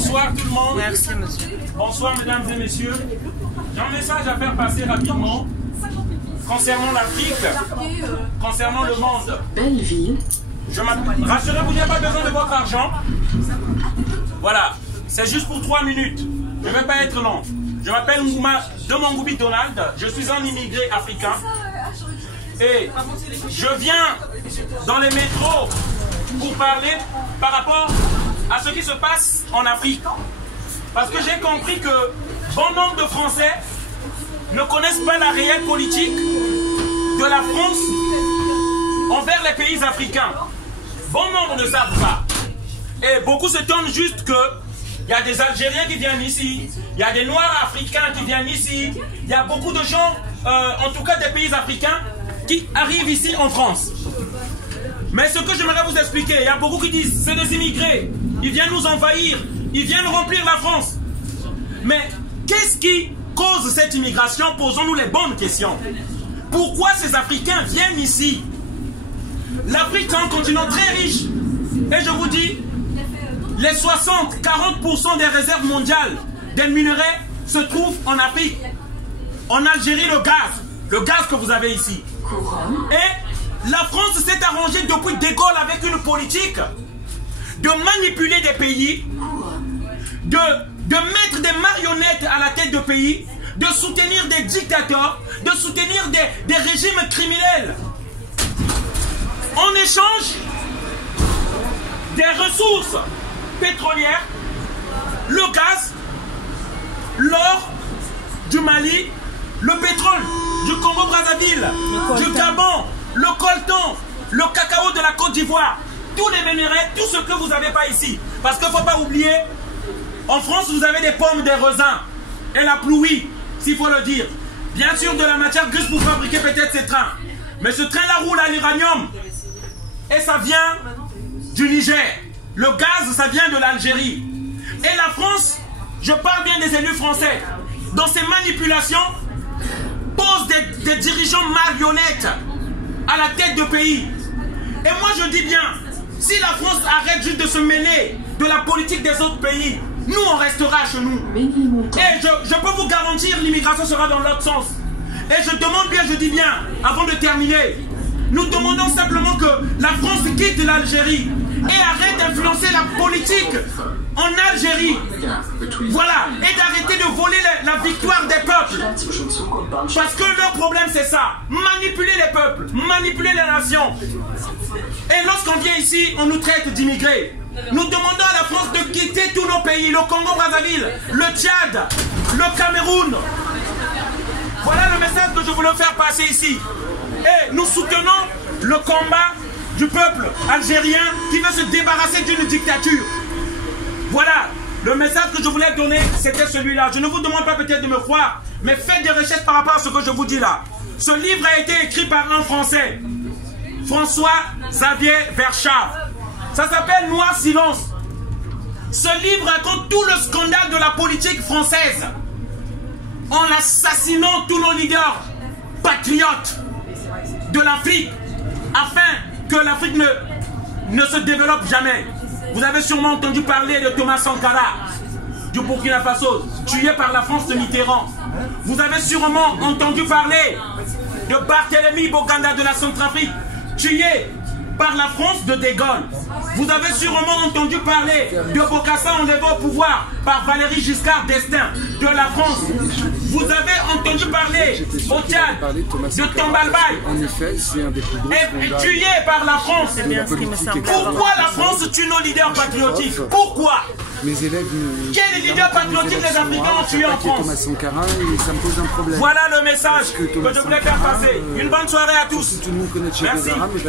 Bonsoir tout le monde. Merci, monsieur. Bonsoir, mesdames et messieurs. J'ai un message à faire passer rapidement concernant l'Afrique, concernant le monde. Belleville. Rassurez-vous, il n'y a pas besoin de votre argent. Voilà, c'est juste pour 3 minutes. Je ne vais pas être long. Je m'appelle Demangoubi Donald. Je suis un immigré africain. Et je viens dans les métros pour parler par rapport à ce qui se passe en Afrique. Parce que j'ai compris que bon nombre de Français ne connaissent pas la réelle politique de la France envers les pays africains. Bon nombre ne savent pas. Et beaucoup s'étonnent juste que il y a des Algériens qui viennent ici, il y a des Noirs africains qui viennent ici, il y a beaucoup de gens, en tout cas des pays africains, qui arrivent ici en France. Mais ce que j'aimerais vous expliquer, il y a beaucoup qui disent c'est des immigrés, ils viennent nous envahir, ils viennent remplir la France. Mais qu'est-ce qui cause cette immigration? Posons-nous les bonnes questions. Pourquoi ces Africains viennent ici? L'Afrique est un continent très riche. Et je vous dis, les 60-40% des réserves mondiales des minerais se trouvent en Afrique. En Algérie, le gaz que vous avez ici. Et la France s'est arrangée depuis De Gaulle avec une politique de manipuler des pays, de mettre des marionnettes à la tête de pays, de soutenir des dictateurs, de soutenir des régimes criminels. En échange des ressources pétrolières, le gaz, l'or du Mali, le pétrole du Congo-Brazzaville, du Gabon, le coltan, le cacao de la Côte d'Ivoire, tous les minerais, tout ce que vous n'avez pas ici. Parce qu'il ne faut pas oublier, en France, vous avez des pommes, des raisins et la pluie, s'il faut le dire. Bien sûr, de la matière grise pour fabriquer peut-être ces trains. Mais ce train-là roule à l'uranium. Et ça vient du Niger. Le gaz, ça vient de l'Algérie. Et la France, je parle bien des élus français, dans ces manipulations, pose des dirigeants marionnettes à la tête de pays. Et moi, je dis bien, si la France arrête juste de se mêler de la politique des autres pays, nous, on restera chez nous. Et je peux vous garantir, l'immigration sera dans l'autre sens. Et je demande bien, je dis bien, avant de terminer, nous demandons simplement que la France quitte l'Algérie et arrête d'influencer la politique en Algérie. Voilà. Et d'arrêter de voler la victoire des peuples. Parce que leur problème, c'est ça. Manipuler les peuples, manipuler les nations. Et lorsqu'on vient ici, on nous traite d'immigrés. Nous demandons à la France de quitter tous nos pays, le Congo-Brazzaville, le Tchad, le Cameroun. Voilà le message que je voulais faire passer ici. Et nous soutenons le combat du peuple algérien qui veut se débarrasser d'une dictature. Voilà, le message que je voulais donner, c'était celui-là. Je ne vous demande pas peut-être de me croire, mais faites des recherches par rapport à ce que je vous dis là. Ce livre a été écrit par un Français, François-Xavier Verschaff. Ça s'appelle Noir Silence. Ce livre raconte tout le scandale de la politique française en assassinant tous nos leaders patriotes de l'Afrique afin que l'Afrique ne se développe jamais. Vous avez sûrement entendu parler de Thomas Sankara du Burkina Faso, tué par la France de Mitterrand. Vous avez sûrement entendu parler de Barthélemy Boganda de la Centrafrique, tué par la France de De Gaulle. Vous avez sûrement entendu parler de Bokassa enlevé au pouvoir par Valéry Giscard d'Estaing de la France. Vous avez entendu parler au Tchad de Tambalbaye, et tué par la France. Pourquoi la France tue nos leaders patriotiques? Pourquoi? Mes élèves, quels leaders patriotiques les Africains ont tué en France? Thomas Sankara, et ça me pose un problème. Voilà le message que je voulais faire passer. Une bonne soirée à tous. Tout le monde connaît Che Guevara, mais